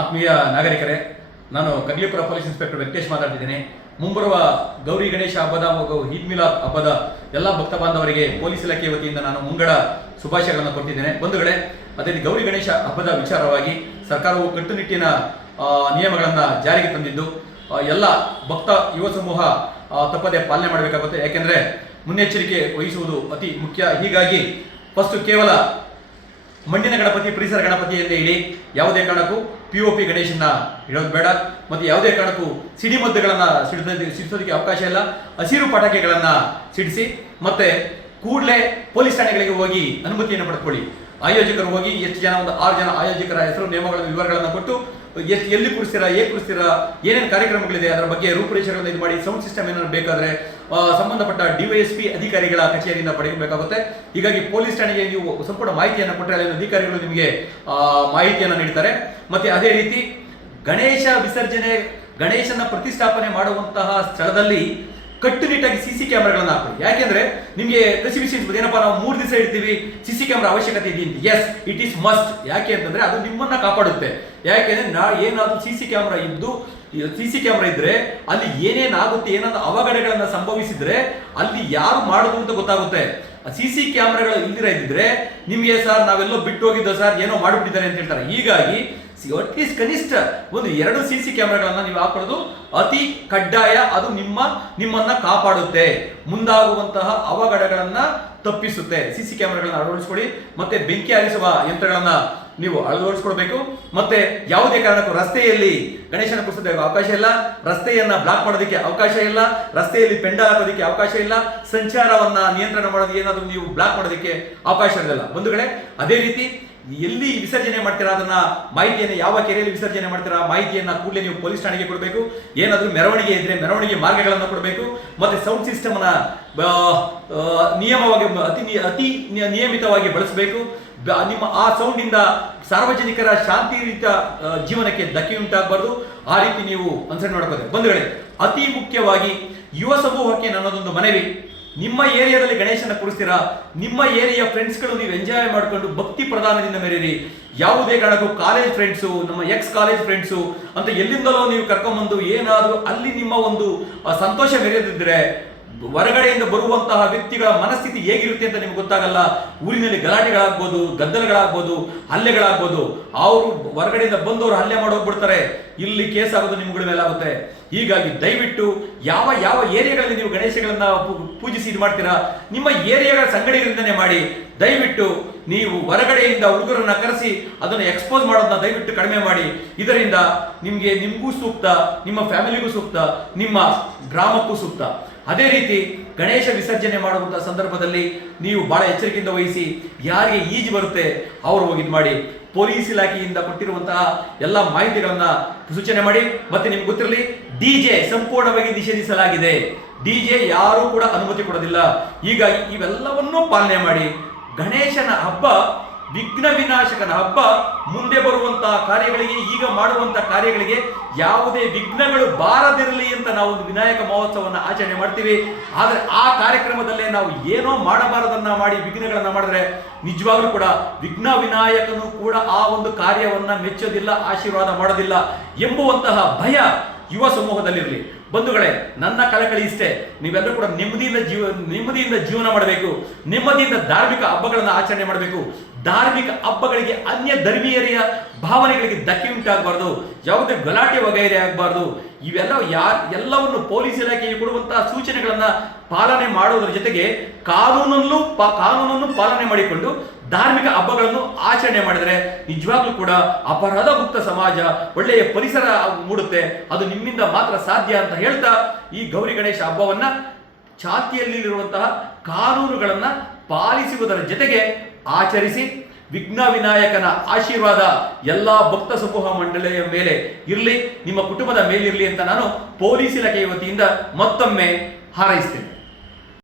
ಆತ್ಮೀಯ ನಾಗರಿಕರೇ, ನಾನು ಕಗ್ಲಿಪುರ ಪೊಲೀಸ್ ಇನ್ಸ್ಪೆಕ್ಟರ್ ವೆಂಕಟೇಶ್ ಮಾತಾಡ್ತಿದ್ದೀನಿ. ಮುಂಬರುವ ಗೌರಿ ಗಣೇಶ ಹಬ್ಬದ ಹಾಗೂ ಈದ್ ಹಬ್ಬದ ಎಲ್ಲ ಭಕ್ತ ಬಾಂಧವರಿಗೆ ಪೊಲೀಸ್ ಇಲಾಖೆ ವತಿಯಿಂದ ನಾನು ಮುಂಗಡ ಶುಭಾಶಯಗಳನ್ನು ಕೊಟ್ಟಿದ್ದೇನೆ ಬಂಧುಗಳೇ, ಅದೇ ಗೌರಿ ಗಣೇಶ ಹಬ್ಬದ ವಿಚಾರವಾಗಿ ಸರ್ಕಾರವು ಕಟ್ಟುನಿಟ್ಟಿನ ನಿಯಮಗಳನ್ನು ಜಾರಿಗೆ ತಂದಿದ್ದು ಎಲ್ಲ ಭಕ್ತ ಯುವ ಸಮೂಹ ತಪ್ಪದೆ ಪಾಲನೆ ಮಾಡಬೇಕಾಗುತ್ತೆ. ಯಾಕೆಂದ್ರೆ ಮುನ್ನೆಚ್ಚರಿಕೆ ವಹಿಸುವುದು ಅತಿ ಮುಖ್ಯ. ಹೀಗಾಗಿ ಫಸ್ಟ್ ಕೇವಲ ಮಣ್ಣಿನ ಗಣಪತಿ, ಪರಿಸರ ಗಣಪತಿಯನ್ನೇ ಇಡಿ, ಯಾವುದೇ ಕಾರಣಕ್ಕೂ ಪಿ ಒ ಪಿ ಗಣೇಶನ್ನ ಇಡೋದು ಬೇಡ. ಮತ್ತು ಯಾವುದೇ ಕಾರಣಕ್ಕೂ ಸಿಡಿಮದ್ದುಗಳನ್ನು ಸಿಡಿದ ಸಿಡಿಸೋದಕ್ಕೆ ಅವಕಾಶ ಇಲ್ಲ. ಹಸಿರು ಪಟಾಕಿಗಳನ್ನು ಸಿಡಿಸಿ, ಮತ್ತೆ ಕೂಡಲೇ ಪೊಲೀಸ್ ಠಾಣೆಗಳಿಗೆ ಹೋಗಿ ಅನುಮತಿಯನ್ನು ಪಡ್ಕೊಳ್ಳಿ. ಆಯೋಜಕರು ಹೋಗಿ ಎಷ್ಟು ಜನ ಒಂದು ಆರು ಜನ ಆಯೋಜಕರ ಹೆಸರು ನಿಯಮಗಳ ವಿವರಗಳನ್ನು ಕೊಟ್ಟು, ಎಷ್ಟು ಎಲ್ಲಿ ಕುಡಿಸ್ತೀರಾ ಹೇಗೆ ಕುಡಿಸ್ತೀರಾ ಏನೇನು ಕಾರ್ಯಕ್ರಮಗಳಿದೆ, ಅದರ ಬಗ್ಗೆ ರೂಪುರೇಷೆಗಳನ್ನು ಇದು ಮಾಡಿ, ಸೌಂಡ್ ಸಿಸ್ಟಮ್ ಏನಾದ್ರು ಬೇಕಾದ್ರೆ ಸಂಬಂಧಪಟ್ಟ ಡಿವೈಎಸ್ಪಿ ಅಧಿಕಾರಿಗಳ ಕಚೇರಿಯಿಂದ ಪಡೆಯಬೇಕಾಗುತ್ತೆ. ಹೀಗಾಗಿ ಪೊಲೀಸ್ ಠಾಣೆಗೆ ನೀವು ಸಂಪೂರ್ಣ ಮಾಹಿತಿಯನ್ನು ಕೊಟ್ಟರೆ ಅಲ್ಲಿನ ಅಧಿಕಾರಿಗಳು ನಿಮಗೆ ಮಾಹಿತಿಯನ್ನು ನೀಡ್ತಾರೆ. ಮತ್ತೆ ಅದೇ ರೀತಿ ಗಣೇಶ ವಿಸರ್ಜನೆ, ಗಣೇಶನ ಪ್ರತಿಷ್ಠಾಪನೆ ಮಾಡುವಂತಹ ಸ್ಥಳದಲ್ಲಿ ಕಟ್ಟುನಿಟ್ಟಾಗಿ ಸಿ ಸಿ ಕ್ಯಾಮ್ರಾಗಳನ್ನ ಹಾಕಿ ಯಾಕೆಂದ್ರೆ ನಿಮಗೆ ಕಸಿ ಬಿಸಿ ಏನಪ್ಪಾ ನಾವು ಮೂರು ದಿವಸ ಇಡ್ತೀವಿ ಸಿ ಸಿ ಕ್ಯಾಮ್ರಾ ಅವಶ್ಯಕತೆ ಇದೆ ಎಸ್ ಇಟ್ ಈಸ್ ಮಸ್ಟ್ ಯಾಕೆ ಅಂತಂದ್ರೆ ಅದು ನಿಮ್ಮನ್ನ ಕಾಪಾಡುತ್ತೆ. ಯಾಕೆಂದ್ರೆ ನಾ ಏನಾದ್ರೂ ಸಿ ಸಿ ಕ್ಯಾಮ್ರಾ ಇದ್ದು ಸಿ ಸಿ ಕ್ಯಾಮ್ರಾ ಇದ್ರೆ ಅಲ್ಲಿ ಏನೇನಾಗುತ್ತೆ ಏನಾದ್ರು ಅವಘಡಗಳನ್ನ ಸಂಭವಿಸಿದ್ರೆ ಅಲ್ಲಿ ಯಾರು ಮಾಡುದು ಅಂತ ಗೊತ್ತಾಗುತ್ತೆ. ಸಿ ಸಿ ಕ್ಯಾಮ್ರಾಗಳು ಇಲ್ದಿರ ಇದ್ದಿದ್ರೆ ನಿಮಗೆ ಸರ್ ನಾವೆಲ್ಲೋ ಬಿಟ್ಟು ಹೋಗಿದ್ದೋ ಸರ್ ಏನೋ ಮಾಡಿಬಿಟ್ಟಿದ್ದಾರೆ ಅಂತ ಹೇಳ್ತಾರೆ. ಹೀಗಾಗಿ ಅಟ್ಲೀಸ್ಟ್ ಕನಿಷ್ಠ ಒಂದು ಎರಡು ಸಿ ಸಿ ಕ್ಯಾಮ್ರಾಗಳನ್ನ ನೀವು ಹಾಕೊಳ್ಳೋದು ಅತಿ ಕಡ್ಡಾಯ, ಅದು ನಿಮ್ಮ, ನಿಮ್ಮನ್ನ ಕಾಪಾಡುತ್ತೆ. ಮುಂದಾಗುವಂತಹ ಅವಘಡಗಳನ್ನ ತಪ್ಪಿಸುತ್ತೆ. ಸಿ ಸಿ ಕ್ಯಾಮ್ರಾಗಳನ್ನ ಅಳವಡಿಸ್ಕೊಳ್ಳಿ, ಮತ್ತೆ ಬೆಂಕಿ ಆರಿಸುವ ಯಂತ್ರಗಳನ್ನ ನೀವು ಅಳವಡಿಸ್ಕೊಡ್ಬೇಕು. ಮತ್ತೆ ಯಾವುದೇ ಕಾರಣಕ್ಕೂ ರಸ್ತೆಯಲ್ಲಿ ಗಣೇಶನ ಕುಸಿದ ಅವಕಾಶ ಇಲ್ಲ. ರಸ್ತೆಯನ್ನ ಬ್ಲಾಕ್ ಮಾಡೋದಕ್ಕೆ ಅವಕಾಶ ಇಲ್ಲ. ರಸ್ತೆಯಲ್ಲಿ ಪೆಂಡ ಹಾಕೋದಕ್ಕೆ ಅವಕಾಶ ಇಲ್ಲ. ಸಂಚಾರವನ್ನ ನಿಯಂತ್ರಣ ಮಾಡೋದು ಏನಾದರೂ ನೀವು ಬ್ಲಾಕ್ ಮಾಡೋದಕ್ಕೆ ಅವಕಾಶ ಇರೋದಿಲ್ಲ. ಬಂಧುಗಳೇ, ಅದೇ ರೀತಿ ಎಲ್ಲಿ ವಿಸರ್ಜನೆ ಮಾಡ್ತೀರಾ ಅದನ್ನ? ಮಾಹಿತಿಯನ್ನು ಯಾವ ಕೆರೆಯಲ್ಲಿ ವಿಸರ್ಜನೆ ಮಾಡ್ತೀರಾ? ಮಾಹಿತಿಯನ್ನ ಕೂಡಲೇ ನೀವು ಪೊಲೀಸ್ ಠಾಣೆಗೆ ಕೊಡಬೇಕು. ಏನಾದರೂ ಮೆರವಣಿಗೆ ಇದ್ರೆ ಮೆರವಣಿಗೆ ಮಾರ್ಗಗಳನ್ನು ಕೊಡಬೇಕು. ಮತ್ತೆ ಸೌಂಡ್ ಸಿಸ್ಟಮ್ ಅನ್ನ ನಿಯಮವಾಗಿ ಅತಿ ಅತಿ ನಿಯಮಿತವಾಗಿ ಬಳಸಬೇಕು. ನಿಮ್ಮ ಆ ಸೌಂಡ್ ಇಂದ ಸಾರ್ವಜನಿಕರ ಶಾಂತಿಯುತ ಜೀವನಕ್ಕೆ ಧಕ್ಕೆ ಉಂಟಾಗಬಾರ್ದು. ಆ ರೀತಿ ನೀವು ಅನುಸರಣೆ ಮಾಡ್ಕೋಬೇಕು. ಬಂಧುಗಳೇ, ಅತಿ ಮುಖ್ಯವಾಗಿ ಯುವ ಸಮೂಹಕ್ಕೆ ನನ್ನದೊಂದು ಮನವಿ. ನಿಮ್ಮ ಏರಿಯಾದಲ್ಲಿ ಗಣೇಶನ ಕೂರಿಸ್ತೀರಾ? ನಿಮ್ಮ ಏರಿಯಾ ಫ್ರೆಂಡ್ಸ್ಗಳು ನೀವು ಎಂಜಾಯ್ ಮಾಡ್ಕೊಂಡು ಭಕ್ತಿ ಪ್ರಧಾನದಿಂದ ಮೆರೀರಿ. ಯಾವುದೇ ಕಾರಣಕ್ಕೂ ಕಾಲೇಜ್ ಫ್ರೆಂಡ್ಸು ನಮ್ಮ ಎಕ್ಸ್ ಕಾಲೇಜ್ ಫ್ರೆಂಡ್ಸು ಅಂತ ಎಲ್ಲಿಂದಲೋ ನೀವು ಕರ್ಕೊಂಬಂದು ಏನಾದರೂ ಅಲ್ಲಿ ನಿಮ್ಮ ಒಂದು ಸಂತೋಷ ಮೆರೆದಿದ್ರೆ ಹೊರಗಡೆಯಿಂದ ಬರುವಂತಹ ವ್ಯಕ್ತಿಗಳ ಮನಸ್ಥಿತಿ ಹೇಗಿರುತ್ತೆ ಅಂತ ನಿಮ್ಗೆ ಗೊತ್ತಾಗಲ್ಲ. ಊರಿನಲ್ಲಿ ಗಲಾಟೆಗಳಾಗ್ಬೋದು, ಗದ್ದಲಗಳಾಗ್ಬೋದು, ಹಲ್ಲೆಗಳಾಗ್ಬೋದು. ಅವರು ಹೊರಗಡೆಯಿಂದ ಬಂದವರು ಹಲ್ಲೆ ಮಾಡೋಗ್ಬಿಡ್ತಾರೆ ಇಲ್ಲಿ ಕೇಸ್ ಆಗೋದು ನಿಮ್ಗಳ ಮೇಲೆ ಆಗುತ್ತೆ. ಹೀಗಾಗಿ ದಯವಿಟ್ಟು ಯಾವ ಯಾವ ಏರಿಯಾಗಳಲ್ಲಿ ನೀವು ಗಣೇಶಗಳನ್ನ ಪೂಜಿಸಿ ಇದು ಮಾಡ್ತೀರಾ ನಿಮ್ಮ ಏರಿಯಾಗಳ ಸಂಗಡಿಗರಿಂದನೇ ಮಾಡಿ. ದಯವಿಟ್ಟು ನೀವು ಹೊರಗಡೆಯಿಂದ ಹುಡುಗರನ್ನ ಕರೆಸಿ ಅದನ್ನು ಎಕ್ಸ್ಪೋಸ್ ಮಾಡೋದನ್ನ ದಯವಿಟ್ಟು ಕಡಿಮೆ ಮಾಡಿ. ಇದರಿಂದ ನಿಮಗೆ ನಿಮಗೂ ಸೂಕ್ತ, ನಿಮ್ಮ ಫ್ಯಾಮಿಲಿಗೂ ಸೂಕ್ತ, ನಿಮ್ಮ ಗ್ರಾಮಕ್ಕೂ ಸೂಕ್ತ. ಅದೇ ರೀತಿ ಗಣೇಶ ವಿಸರ್ಜನೆ ಮಾಡುವಂತಹ ಸಂದರ್ಭದಲ್ಲಿ ನೀವು ಬಹಳ ಎಚ್ಚರಿಕೆಯಿಂದ ವಹಿಸಿ, ಯಾರಿಗೆ ಈಜು ಬರುತ್ತೆ ಅವರು ಹೋಗಿದ್ ಮಾಡಿ ಪೊಲೀಸ್ ಇಲಾಖೆಯಿಂದ ಕೊಟ್ಟಿರುವಂತಹ ಎಲ್ಲ ಮಾಹಿತಿಗಳನ್ನ ಸೂಚನೆ ಮಾಡಿ. ಮತ್ತೆ ನಿಮ್ಗೆ ಗೊತ್ತಿರಲಿ ಡಿಜೆ ಸಂಪೂರ್ಣವಾಗಿ ನಿಷೇಧಿಸಲಾಗಿದೆ. ಡಿಜೆ ಯಾರೂ ಕೂಡ ಅನುಮತಿ ಕೊಡೋದಿಲ್ಲ. ಹೀಗಾಗಿ ಇವೆಲ್ಲವನ್ನೂ ಪಾಲನೆ ಮಾಡಿ ಗಣೇಶನ ಹಬ್ಬ, ವಿಘ್ನ ವಿನಾಶಕನ ಹಬ್ಬ, ಮುಂದೆ ಬರುವಂತಹ ಕಾರ್ಯಗಳಿಗೆ, ಈಗ ಮಾಡುವಂತಹ ಕಾರ್ಯಗಳಿಗೆ ಯಾವುದೇ ವಿಘ್ನಗಳು ಬಾರದಿರಲಿ ಅಂತ ನಾವು ಒಂದು ವಿನಾಯಕ ಮಹೋತ್ಸವವನ್ನು ಆಚರಣೆ ಮಾಡ್ತೀವಿ. ಆದರೆ ಆ ಕಾರ್ಯಕ್ರಮದಲ್ಲೇ ನಾವು ಏನೋ ಮಾಡಬಾರದನ್ನ ಮಾಡಿ ವಿಘ್ನಗಳನ್ನ ಮಾಡಿದ್ರೆ ನಿಜವಾಗ್ಲೂ ಕೂಡ ವಿಘ್ನ ವಿನಾಯಕನು ಕೂಡ ಆ ಒಂದು ಕಾರ್ಯವನ್ನ ಮೆಚ್ಚೋದಿಲ್ಲ, ಆಶೀರ್ವಾದ ಮಾಡೋದಿಲ್ಲ ಎಂಬುವಂತಹ ಭಯ ಯುವ ಸಮೂಹದಲ್ಲಿರಲಿ. ಬಂಧುಗಳೇ, ನನ್ನ ಕಳಕಳಿ ಇಷ್ಟೇ. ನೀವೆಲ್ಲರೂ ಕೂಡ ನೆಮ್ಮದಿಯಿಂದ ಜೀವ, ನೆಮ್ಮದಿಯಿಂದ ಜೀವನ ಮಾಡಬೇಕು. ನೆಮ್ಮದಿಯಿಂದ ಧಾರ್ಮಿಕ ಹಬ್ಬಗಳನ್ನು ಆಚರಣೆ ಮಾಡಬೇಕು. ಧಾರ್ಮಿಕ ಹಬ್ಬಗಳಿಗೆ ಅನ್ಯ ಧರ್ಮೀಯರಿಯ ಭಾವನೆಗಳಿಗೆ ಧಕ್ಕೆ ಉಂಟಾಗಬಾರ್ದು. ಯಾವುದೇ ಗಲಾಟೆ, ವಗೈರೆ ಆಗಬಾರ್ದು. ಇವೆಲ್ಲ ಯಾರ್, ಎಲ್ಲವನ್ನು ಪೊಲೀಸ್ ಇಲಾಖೆಗೆ ಕೊಡುವಂತಹ ಸೂಚನೆಗಳನ್ನ ಪಾಲನೆ ಮಾಡುವುದರ ಜೊತೆಗೆ ಕಾನೂನಲ್ಲೂ ಪಾ- ಕಾನೂನನ್ನು ಪಾಲನೆ ಮಾಡಿಕೊಂಡು ಧಾರ್ಮಿಕ ಹಬ್ಬಗಳನ್ನು ಆಚರಣೆ ಮಾಡಿದರೆ ನಿಜವಾಗ್ಲೂ ಕೂಡ ಅಪರಾಧ ಮುಕ್ತ ಸಮಾಜ ಒಳ್ಳೆಯ ಪರಿಸರ ಮೂಡುತ್ತೆ. ಅದು ನಿಮ್ಮಿಂದ ಮಾತ್ರ ಸಾಧ್ಯ ಅಂತ ಹೇಳ್ತಾ ಈ ಗೌರಿ ಗಣೇಶ ಹಬ್ಬವನ್ನ ಛಾತಿಯಲ್ಲಿರುವಂತಹ ಕಾನೂನುಗಳನ್ನು ಪಾಲಿಸುವುದರ ಜೊತೆಗೆ ಆಚರಿಸಿ ವಿಘ್ನ ವಿನಾಯಕನ ಆಶೀರ್ವಾದ ಎಲ್ಲಾ ಭಕ್ತ ಸಮೂಹ ಮಂಡಳಿಯ ಮೇಲೆ ಇರಲಿ, ನಿಮ್ಮ ಕುಟುಂಬದ ಮೇಲಿರಲಿ ಅಂತ ನಾನು ಪೊಲೀಸ್ ಇಲಾಖೆಯ ವತಿಯಿಂದ ಮತ್ತೊಮ್ಮೆ ಹಾರೈಸ್ತೇನೆ.